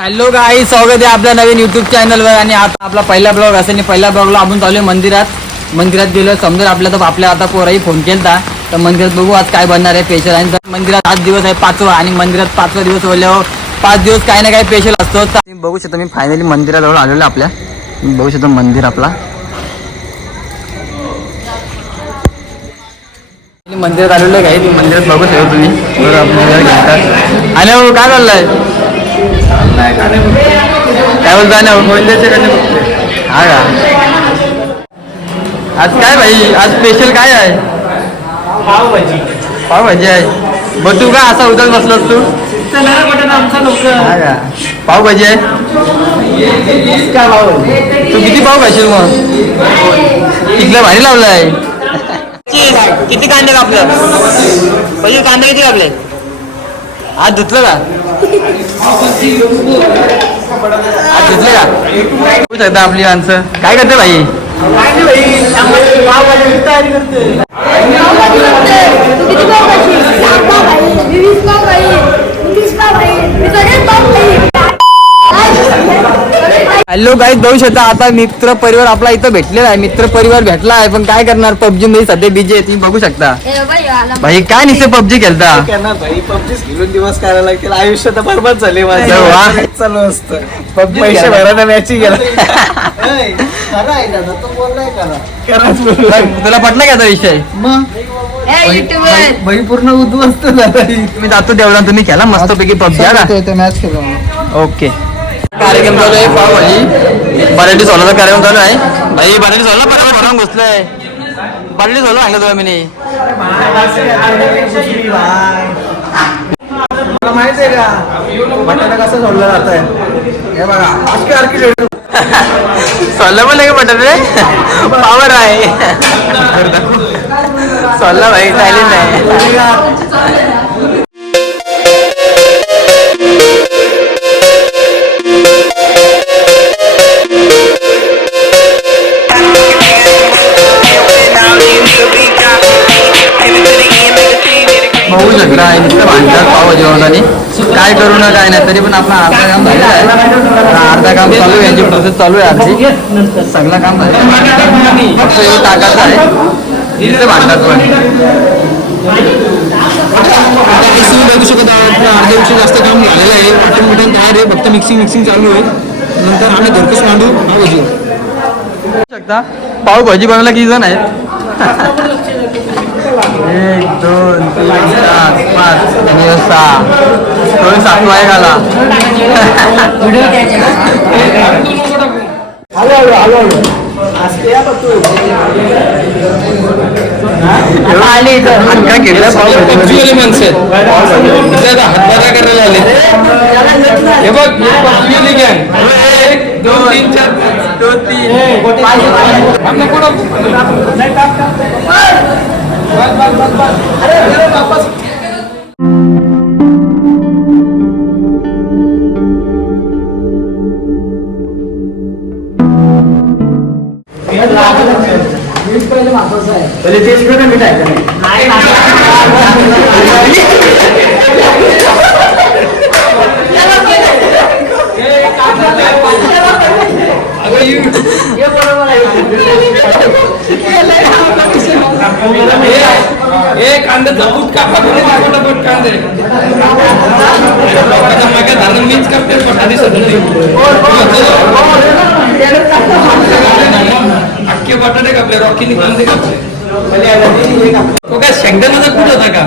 Hello guys, स्वागत आहे आपल्या नवीन युट्यूब चॅनलवर. आणि आता आपला पहिला ब्लॉग असेल आणि पहिल्या ब्लॉगला आपण चालू आहे मंदिरात गेलो. समजा आपल्या आता पोराही फोन केला तर मंदिरात बघू आज काय बनणार आहे स्पेशल. आणि मंदिरात 8 दिवस आहे 5वा, आणि मंदिरात 5वा दिवस बोलल्यावर 5 दिवस काही ना काही स्पेशल असतो. तुम्ही बघू शकता मी फायनली मंदिराजवळ आलेलो आपल्या. बघू शकता मंदिर आपला मंदिरात आलेलो आहे. काही मंदिरात बघू शकता तुम्ही. आणि काय चाललंय काय बोलता ना हा का. आज काय भाई, आज स्पेशल काय आहे? पावभाजी आहे. बघ तू का असा उद्याच बसलास तू? हा का पावभाजी आहे. तू किती पाव खाशील मग? तिथलं भारी लावलं आहे. किती कांदे कापलं? पहिले कांदे किती कापले? आज धुतलं का? आज धुतलं का? शकता आपली माणसं काय करते भाई? हॅलो गाईज, बघू शकता आता मित्र परिवार आपला इथं भेटलेला आहे. मित्र परिवार भेटला आहे, पण काय करणार पबजी मध्ये सध्या बिजी आहे. तुम्ही बघू शकता भाई काय निघते पबजी खेळता. पबजीच घेऊन दिवस करायला लागतील. आयुष्य तर बरबाद झाले माझं. चालू असतं पबजी पैसे भरायला मॅच गेला. तुला पटलं का विषय? मग भाई पूर्ण उद्ध्वस्त झाला. तुम्ही जातो तेवढा तुम्ही खेळा मस्तपैकी पबजी. मॅच केला. ओके. कार्यक्रम चालू आहे पावभाजी बटाटी सोलाचा कार्यक्रम चालू आहे. भाई बटाटी सोला बरोबर घुसलंय. बटाटी सोला सांगलं तुला मी. मला माहित आहे का बटाटा कसं सोडलं जात आहे? हे बघा सोला पण नाही बटाटे पावर आहे. सोला भाई चालेल नाही. बघू शकता नुसतं भांडतात पावभाजी बनवताना. काय करू ना काय नाही, तरी पण आपला अर्धा काम झालेलं आहे. अर्धा काम चालू आहे, यांची प्रोसेस चालू आहे. अर्धी सगळं काम झालं, फक्त एवढं टाकायचं आहे. नुसतं भांडतात पण बघू शकता. अर्ध्यापेक्षा जास्त काम झालेलं आहे. मटण मटण तयार आहे, फक्त मिक्सिंग चालू आहे. नंतर आम्ही घरपोच मांडू पावभाजी. बघू शकता पावभाजी बनवायला किती जण आहेत? 1 2 3 4 5 6 थोडी 7 आहे घाला. पबजीवाले माणसं हातबारा करायला आले. हे बघ पबजीवाली गँग 1 2 3 4 2 कांदे झपूट कापा पटापट कांदे. धारण मीच करते पटा दिसत अख्खे बटाटे कापले, रॉकीने कांदे कापले. तो काय शेंगदाण्याचा कुठं होता का?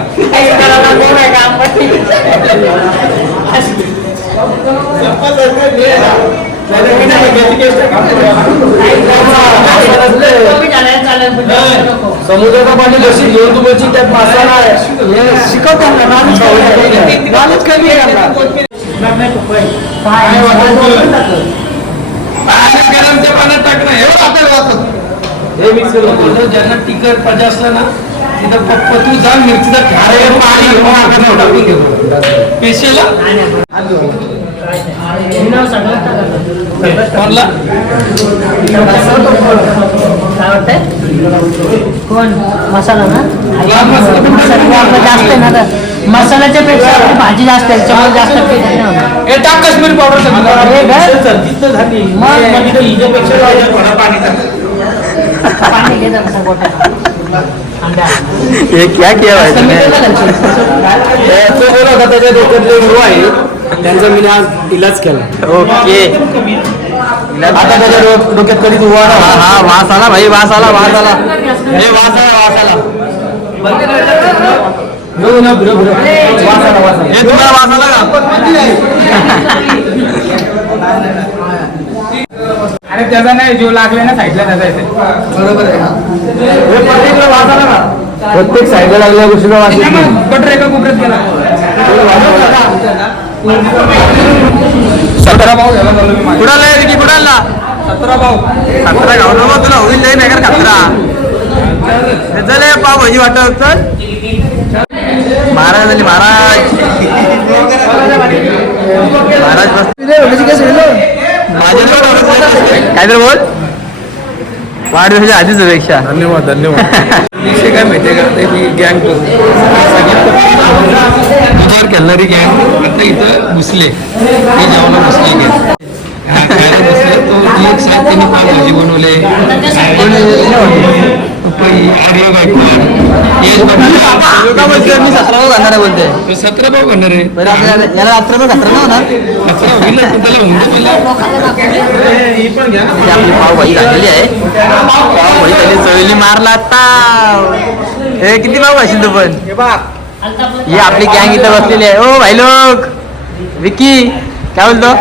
समुद्राचा पाणी जशी घेऊन तुम्ही त्यात मसाला आहे शिकवताना कमी पाण्यात टाकणं हे मिक्स करून. ज्यांना तिखट पाहिजे असलं ना तिथं पप्पा तू जा मिरचीचा पाणी टाकून घेतो पेशेला. कोण मसाला ना जास्त आहे ना. मसाल्याच्या पेक्षा आपली भाजी जास्त आहे, त्याच्यामुळे जास्त पीठ नाही होणार. हे टाक काश्मीरी पावडर हे काय? पाणी घे जरासा गोट्यात. अंडा. हे क्या किया भाई कमी तूने? केलं घालशील. तो बोला होता त्याच्या डोक्यातले गुरु आहे त्यांचा मी आज इलाज केला. ओके आता त्याच्या डोक्यात कधी तू हा वास आला भाई, वास आला, वास आला, हे वास आला, वास आला. हे तुला वास आला का? अरे त्याचा नाही, जो लागले ना साईडला त्याचा येते. बरोबर आहे ना. हे प्रत्येक वास आला का? प्रत्येक साईडला लागल्या गोष्टीला वास येत नाही. बटर एका कोपऱ्यात गेला. 17 भाऊ झाला चालू मी माझे. कुणाला आहे की कुणाला? 17 भाऊ. 17 घालू नको तुला, होईल नाही नाही का 17. चल हे पाव भाजी वाटत चल. महाराज झाली महाराज. महाराज काय तर बोल. वाढदिवसाच्या आधीच पेक्षा. धन्यवाद धन्यवाद. विषय काय माहितीये का, ते मी गँग खेळणारी गँग आता इथं घुसले, हे जेवणाला घुसले गँग. तो एक साथ त्यांनी पावभाजी बनवले. पपई, आर्य गायकवाड, यश बाबू. मी 17 भाऊ घालणार आहे बोलते. तो 17 भाऊ करणार आहे. बरं आपल्याला याला रात्रभर घातलं ना होणार. 17 होईल ना, पण त्याला होऊन दे पहिला. ही पण घ्या. म्हणजे आपली पावभाजी झालेली आहे. पावभाजी झाली, चवली मारला आता. हे किती भाऊ असेल तू पण? ही आपली गँग इथं बसलेली आहे. ओ भाई लोक, विकी काय बोलतो?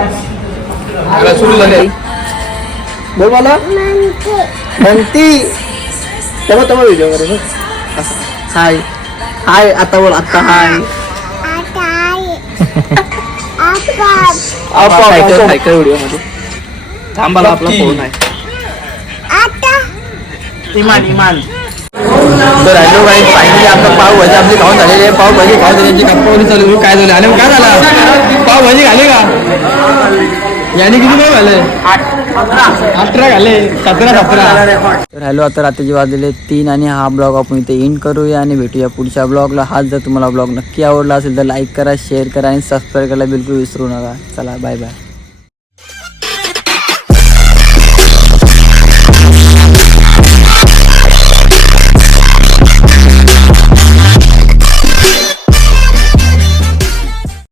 सुरू झाले. बोल मला म्हणती तेव्हा तेव्हा व्हिडिओ करे हाय हाय आता बोल आता हाय व्हिडिओ मध्ये थांबाला आपला फोन आहे. इमान इमान तर हॅलो गाईज, फायनली आपलं पावभाजी आपली खाऊन झालेली आहे. पावभाजी खाऊन झाली, गप्पावरी चालू आहे. काय झालं? आणि काय झालं? पावभाजी घाले का? याने किती पाव घाले? 18 घाले. 17. तर हॅलो, आता रात्रीचे वाजलेले 3 आणि हा ब्लॉग आपण इथे एंड करूया आणि भेटूया पुढच्या ब्लॉगला. हाच जर तुम्हाला ब्लॉग नक्की आवडला असेल तर लाईक करा, शेअर करा आणि सबस्क्राईब करायला बिलकुल विसरू नका. चला बाय बाय.